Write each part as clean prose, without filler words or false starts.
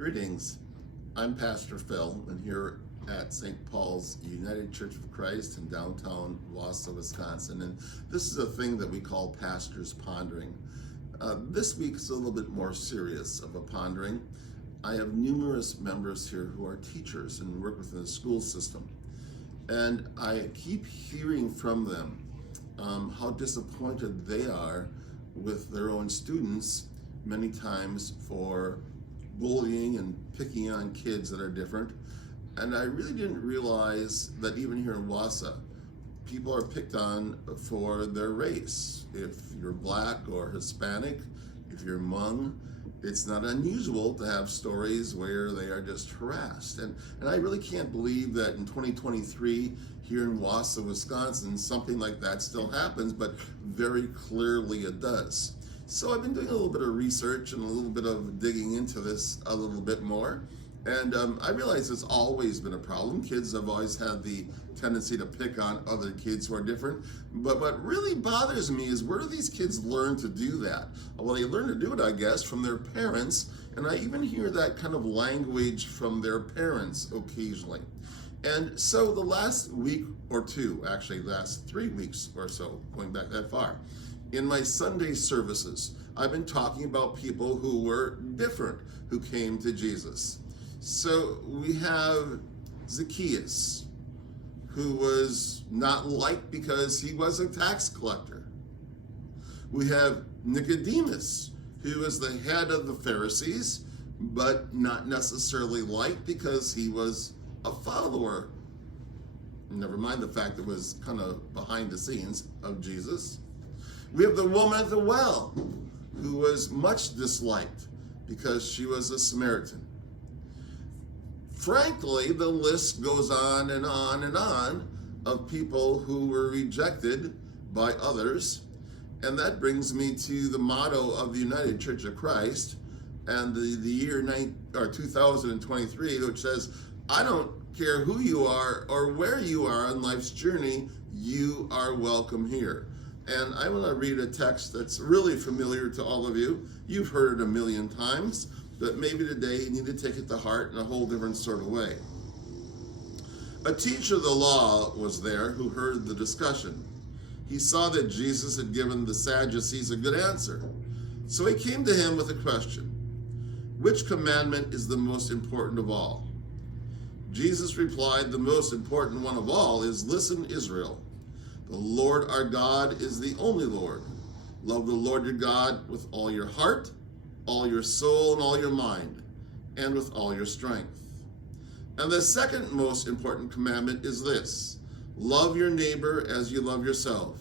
Greetings. I'm Pastor Phil, and here at St. Paul's United Church of Christ in downtown Wausau, Wisconsin. And this is a thing that we call Pastor's Pondering. This week is a little bit more serious of a pondering. I have numerous members here who are teachers and work within the school system. And I keep hearing from them how disappointed they are with their own students many times for bullying and picking on kids that are different. And I really didn't realize that even here in Wausau, people are picked on for their race. If you're black or Hispanic, if you're Hmong, it's not unusual to have stories where they are just harassed. And I really can't believe that in 2023 here in Wausau, Wisconsin, something like that still happens, but very clearly it does. So I've been doing a little bit of research and a little bit of digging into this a little bit more. And I realize it's always been a problem. Kids have always had the tendency to pick on other kids who are different. But what really bothers me is, where do these kids learn to do that? Well, they learn to do it, I guess, from their parents. And I even hear that kind of language from their parents occasionally. And so the last week or two, actually last 3 weeks or so, going back that far, in my Sunday services, I've been talking about people who were different, who came to Jesus. So we have Zacchaeus, who was not liked because he was a tax collector. We have Nicodemus, who was the head of the Pharisees, but not necessarily liked because he was a follower. Never mind the fact that it was kind of behind the scenes of Jesus. We have the woman at the well, who was much disliked because she was a Samaritan. Frankly, the list goes on and on and on of people who were rejected by others. And that brings me to the motto of the United Church of Christ and the year 2023, which says, I don't care who you are or where you are on life's journey, you are welcome here. And I want to read a text that's really familiar to all of you. You've heard it a million times, but maybe today you need to take it to heart in a whole different sort of way. A teacher of the law was there who heard the discussion. He saw that Jesus had given the Sadducees a good answer. So he came to him with a question. Which commandment is the most important of all? Jesus replied, the most important one of all is, listen, Israel. The Lord our God is the only Lord. Love the Lord your God with all your heart, all your soul, and all your mind, and with all your strength. And the second most important commandment is this: love your neighbor as you love yourself.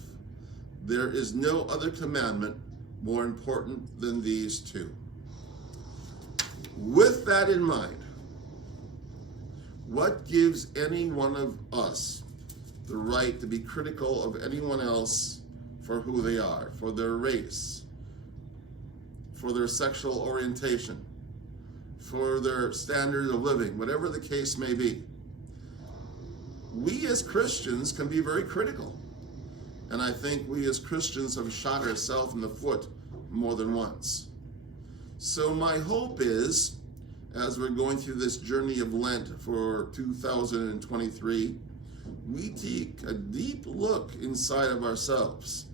There is no other commandment more important than these two. With that in mind, what gives any one of us the right to be critical of anyone else for who they are, for their race, for their sexual orientation, for their standard of living, whatever the case may be? We as Christians can be very critical. And I think we as Christians have shot ourselves in the foot more than once. So my hope is, as we're going through this journey of Lent for 2023, we take a deep look inside of ourselves.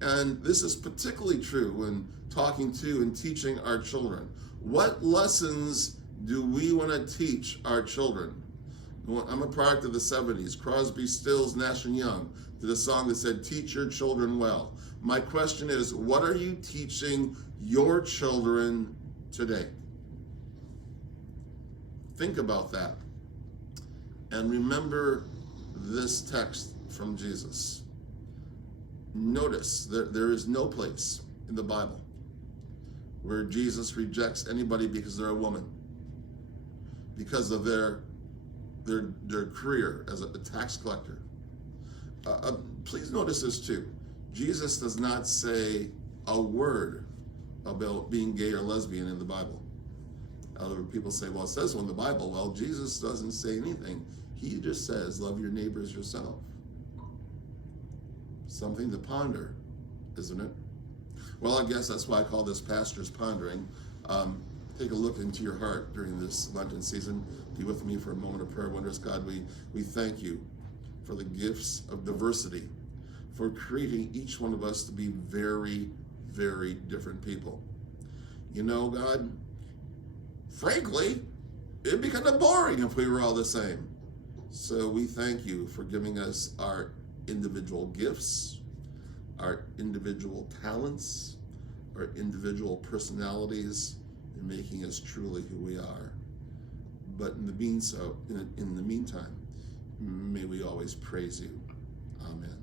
And this is particularly true when talking to and teaching our children. What lessons do we want to teach our children? I'm a product of the 70s. Crosby, Stills, Nash & Young did a song that said, teach your children well. My question is, what are you teaching your children today? Think about that. And remember this text from Jesus. Notice there is no place in the Bible where Jesus rejects anybody because they're a woman, because of their career as a tax collector. Please notice this too. Jesus does not say a word about being gay or lesbian in the Bible. Other people say, well, it says so in the Bible. Well, Jesus doesn't say anything. He just says, love your neighbors yourself. Something to ponder, isn't it? Well, I guess that's why I call this Pastor's Pondering. take a look into your heart during this Lenten season. Be with me for a moment of prayer. Wondrous God, we thank you for the gifts of diversity, for creating each one of us to be very, very different people. You know, God, frankly, it'd be kind of boring if we were all the same. So we thank you for giving us our individual gifts, our individual talents, our individual personalities, and making us truly who we are. But in the meantime, may we always praise you. Amen.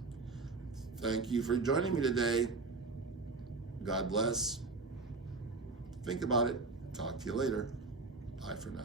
Thank you for joining me today. God bless. Think about it. Talk to you later. Bye for now.